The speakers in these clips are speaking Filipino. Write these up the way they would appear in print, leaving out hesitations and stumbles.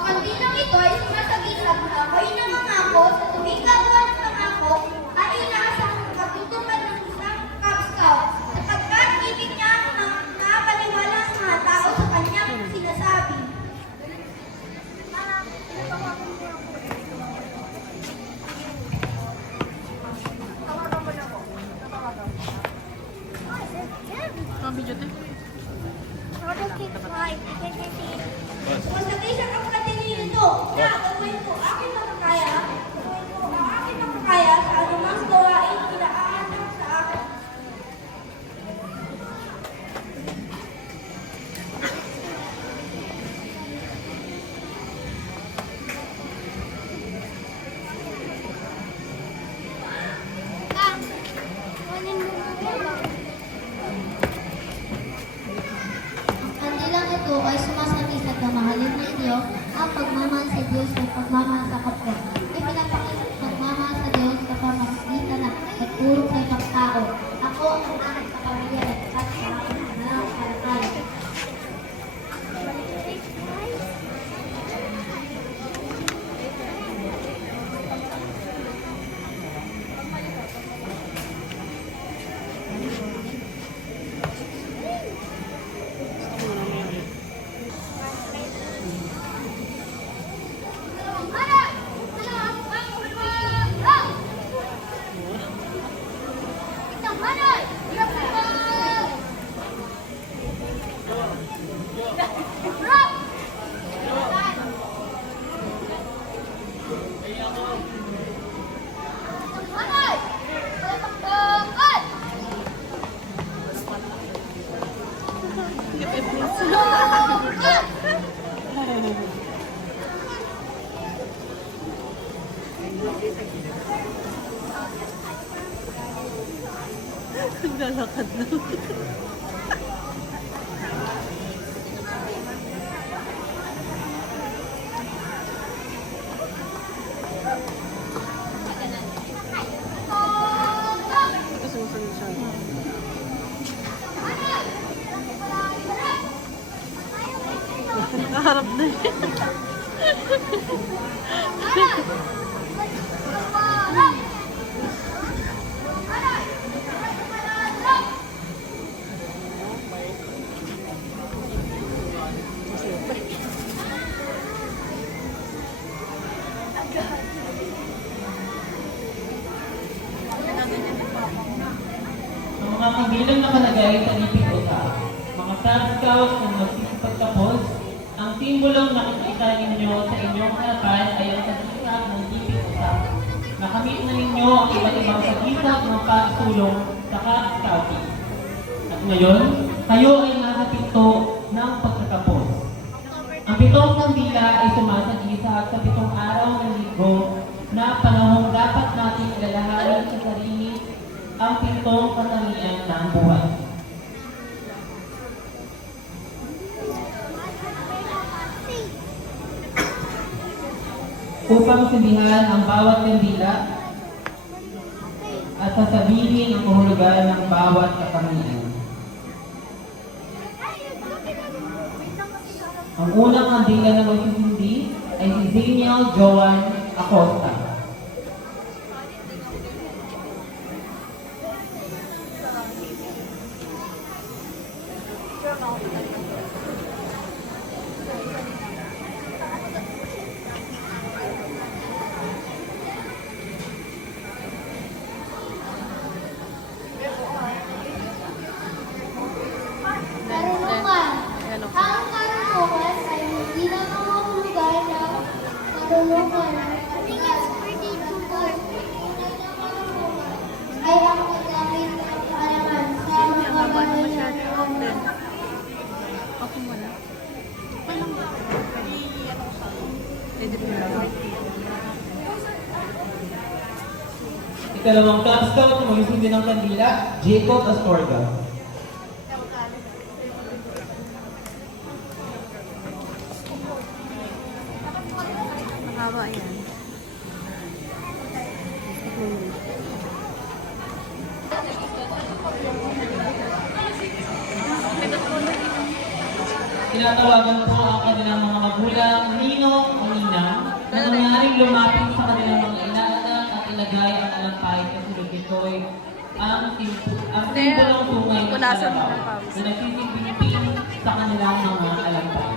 Ang kandinang ito ay sumasagisag na ako'y nangangako sa tuwing gagawa ng pangako ay inaasang katutupan ng isang Cub Scout sapagkat ibig niya na paniwala ng mga tao sa kanyang sinasabi. Kung sa isang kapatid nito, na gawin ko aking makakaya, sa anumang gawain inaanak sa akin. Ang kanilang ito ay sumasagisag na mahalin ninyo ang pagmamahal sa Diyos at pagmamahal sa kapwa. Ipinapakita ang pagmamahal sa Diyos sa pamamagitan ng pagpulong sa ibang tao. Ako ang anak sa pamilya at sa aking anak para tayo. Naglalakad na. Ito sumusunod siya. Nakaharap na eh. Ang mga kabilang nakalagay sa lipid utak, mga Cub Scouts na magsisipagtapos, ang simbolong nakikita ninyo sa inyong harapan ay ang sagisag ng lipid utak. Nakamit na ninyo ang iba't ibang sagisag ng pagsulong sa Cub Scouting. At ngayon, kayo ay nasa pinto ng pagtatapos. Ang pitong kandila ay sumasagisag sa pitong araw ng linggo na panahong dapat nating alalahanin sa sarili ang pitong katangian ng buhay. Upang sindihan ang bawat kandila at sasabihin ang kahulugan ng bawat katangian. Ang unang kandila na magsisindi ay si Daniel Joan Acosta. Karunungan. Ang karunungan ay hindi na mahulugan ng karunungan. Ay ang paggamit ng kaalaman sa mga bagay na Ako muna. Walang ba? Edit mo lang. Ikalawang Cub Scout na magsisindi ng kandila, Jacob Astorga. Mahaba yan. tinatawagan po ang kanilang mga magulang, ninong o ninang, na mangyaring lumapit sa kanilang mga inaanak at ilagay ang alampay kasunod nito'y ang simbolong tunay ng Pulasan mo kalabaw ng pawis. na nagtitipin sa kanilang mga alampay.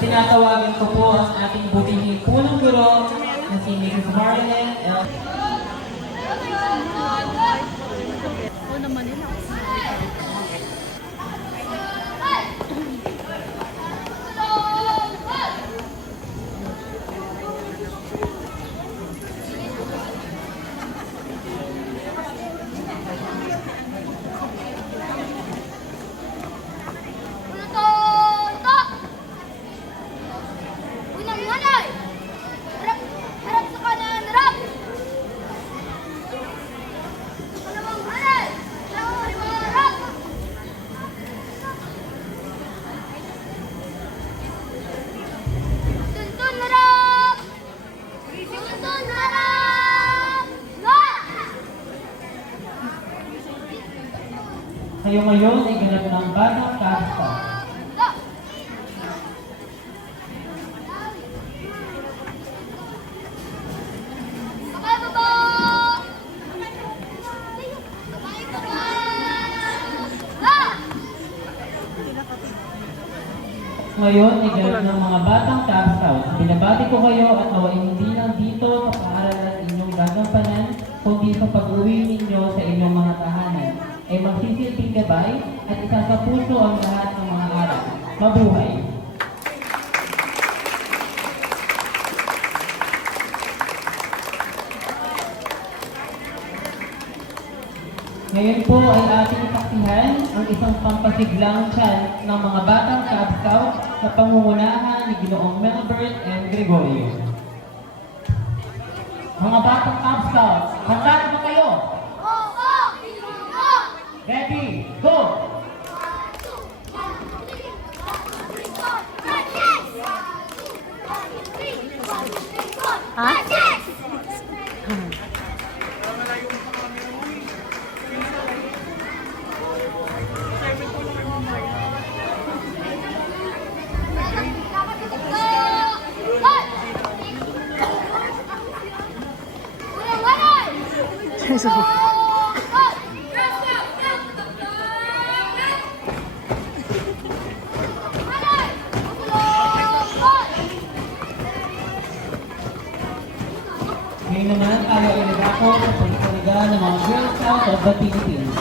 Tinatawagan ko po ang ating butihing punong guro na si Mrs. Marilyn L. Oo naman nila. Unang walay! Harap sa kanan, harap! Panawang walay! Harap! Tuntun, harap! Tuntun, harap! Kayo ngayon ay ganap ng Batang Kasta. Ngayon ay ganap ng mga Batang Kasta. Binabati ko kayo at nawa hindi lang dito sa paaralan inyong gagampanan, kundi sa pag-uwi ninyo sa inyong mga tahanan ay magsisilbing gabay at isa sa puso ang lahat ng mga aral. Mabuhay! Ngayon po ay ating saksihan ang isang pampasiglang chant ng mga batang Cub Scout sa pangungunahan ni Ginoong Melbert and Gregorio. Mga batang Cub Scouts, handa na ba kayo? Ready, go! Ha? Ngayon naman, tayo ay nagako sa pagkakaliga ng mga Girl Scout of the Philippines.